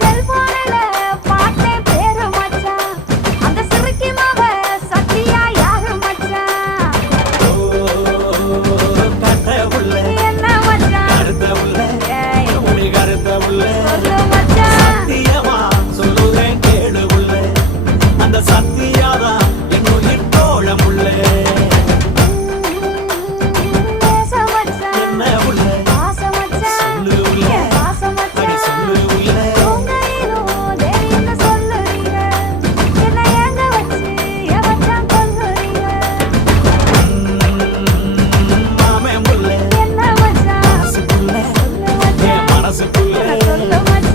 செல்போனில பார்த்தேன் பேரு மச்சான். அந்த சிறுக்கி மாவ சத்தியா யாரு மச்சான்? கட்ட உள்ள என்ன மச்சான்? கருத்த உள்ள ஏய், உனி கருத்த உள்ள சொல்லு மச்சான். சத்தியமா சொல்லுறேன் கேளு உள்ள அந்த சத்தியாதான் என்னுயிர் தோழம் உள்ள நேச மச்சான். என்ன உள்ள பாச மச்சான். சொல்லு உள்ள என் பாச அடி மச்சான். சொல்லு உள்ள உங்க ஈரும் தெரியும்னு சொல்லுறீங்க. என்னை ஏங்க வச்சு என் மச்சான் கொல்லுறீங்க. மாமே உள்ள என்ன மச்சான்? மனசுக்குள்ள சொல்லு மச்சான். என் மனசுக்குள்ள சொல்லு மச்சான்.